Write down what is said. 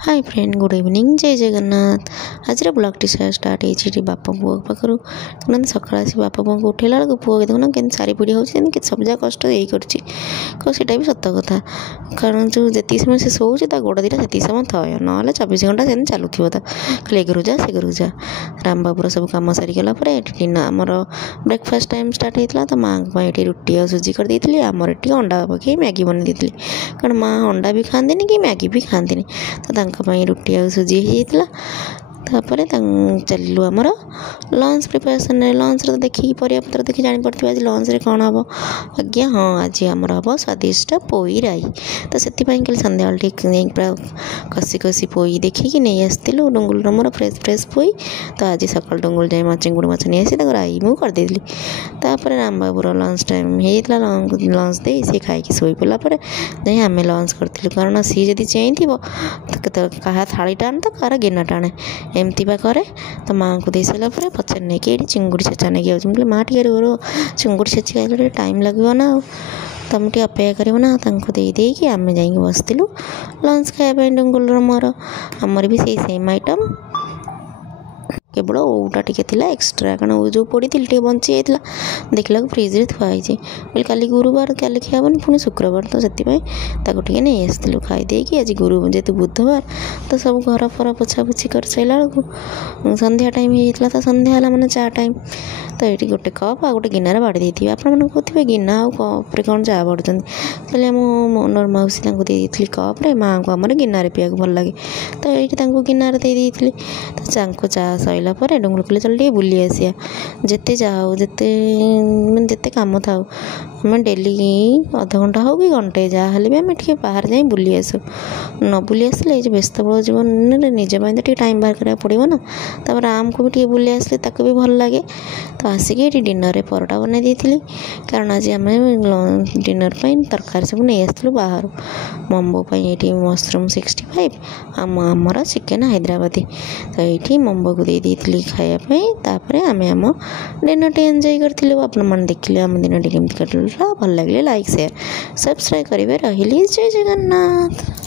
Hi friend good evening जय जगन्नाथ आज blog start होती बापा पुओ पाखु देखुना सकाल आस बापा पुओ को उठेला बेलू पुओ देखुना के सारी पीढ़ी होती सबजा कष्ट यही करटा भी सत कथा कारण जो जी समय से शोचे गोड़ दीटा से समय थय ना 24 घंटा से चलुव खाली घरू जा राम बाबूर सब कम सारीगला आमर ब्रेकफास्ट टाइम स्टार्ट होता तो माँ ये रुटी और सुजी कर देती आमर ये अंडा पकई मैगी बनई दी कारण माँ अंडा भी खाती कि मैगी भी खाती तो रुटी आ सुजी होता तापर चलू आमर लंच प्रिपेरेसन लंच तो देखिए परिया पत्र देखिए जापे आज लंच रे कौन हम आज्ञा हाँ आज आमर हम स्वादिष्ट पोई राई तो से कल सन्ध्या पूरा कषि कषि पोई देखिए नहीं आसलु डुंगुल मोर फ्रेश फ्रेश पोई तो आज सका डुंगुल जाए चिंगुड़ माछ नहीं आसी राई मुझे करदेली तापर राम बाबूर लंच टाइम होता लंच दे सी खाई शोई पड़ापर नहीं आम लंच करूँ कारण सी जब चेई थो क्या थाली टाणे तो क्या गिना टाणे एमती बा करे तो माँ को दे सारा पचार नहीं कि चिंगुड़ी छेचा नहीं आगे माँ टे चिंगुड़ी छेची खाइले टाइम लगे ना तुम टे अपेक्षा कर देदेकि आम जा बसलु लंच खायापी डुंगुल मोर आमर भी से सेम आइटम केवल ओटा टी एक्सट्रा कारण जो पड़ी टे बंची जाता देखला फ्रिज्रे थुआई बोले काली गुरुवार का खाबनी पुणी शुक्रवार तो से नहीं आसलु खाईदे कि आज गुरु जेतु बुधवार तो सब घर फर पोछा पोछी कर सारा बेलू संध्या टाइम होता तो संध्या माने चा टाइम तो ये गोटे कप आ गोटे गिनार बाड़ी देती आपने कहे गिना आ कप्रे कौन चा बाढ़ुं कहले मो ओनर मौसी देती कप्रे माँ को आमर गिनार पीवा भल लगे तो ये गिनार दे देती तो चा सैला डुंगुल कहले चल टे बुली आसिया जिते जाओ जिते कम था आम डेली अध घंटा हो कि घंटे जहाँ भी आम टे बाहर जा बुली आसु न बुली आसले व्यस्तबहुल जीवन निज तो टाइम बाहर करा पड़ो ना तापर आम को भी बुली आसले ताको भी भल लगे तो आसिक ये डिनर रे परोटा बनई देती कारण आज आम डिनर तरकारी सब नहीं आसलु बाहर मम्बो ये मशरूम 65 आमर चिकेन हैदराबादी तो ये मम्बो को दे देती खायापी तापर आम आम डिनर टे एंजॉय करूँ आपने देखिले आम दिन टी केमती कटला भल लगे लाइक शेयर सब्सक्राइब करेंगे रही जय जगन्नाथ।